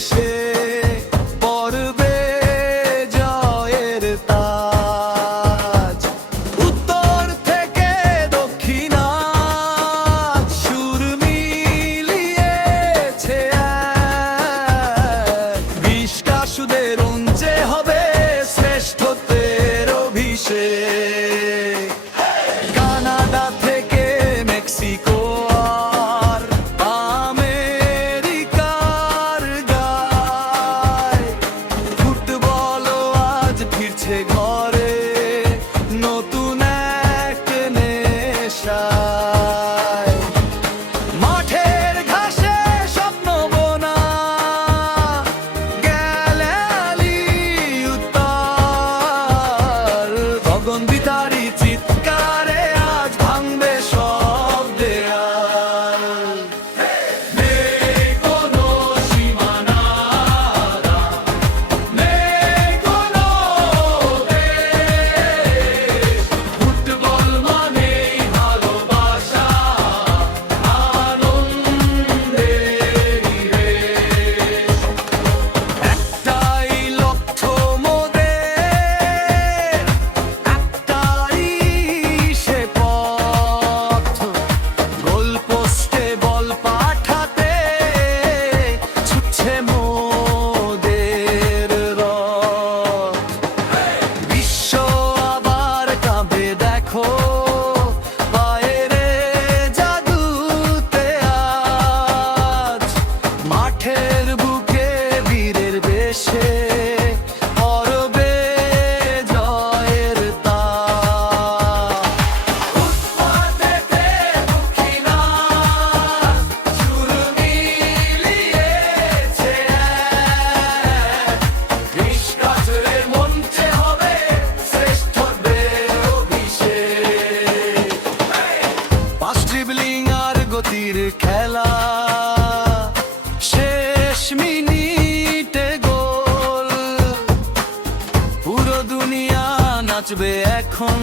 দেশে পড়বে জয়ের তাজ। উত্তর থেকে দক্ষিণ আজ সুর মিলিয়েছে এক। বিশ্বাসুদের উঞ্চে হবে শ্রেষ্ঠত্বের অভিষেক। কানাডা থেকে মেক্সিকো আর আমেরিকার গায় ফুটবলও আজ ফিরছে ঘরে নতুন এক নেশায়। মাঠের ঘাসে স্বপ্ন বোনা গ্যালারি উত্তর গগনবিতারী চিৎকারে আজ ভাঙবে সব দেয়াল। নেই কোনো সীমানা, নেই কোনো দেশ। ফুটবল মানেই ভালোবাসা, আনন্দেরই রেশ। একটাই লক্ষ্য মোদের, একটাই সে পথ। গোলপোস্টে বল পাঠাতে ছুটছে মোদের রথ। বিশ্ব আবার কাঁপে দেখো বাইরে জাদুতে আজ। মাঠের বুকে বীরের বেশে পড়বে জয়ের তাজ। উত্তর থেকে দক্ষিণ আজ সুর মিলিয়েছে এক। বিশ্বাসের মঞ্চে হবে শ্রেষ্ঠত্বের অভিষেক। পাস ড্রিবলিং আর গতির খেলা, শেষ মিনিটে গোল। পুরো দুনিয়া নাচবে এখন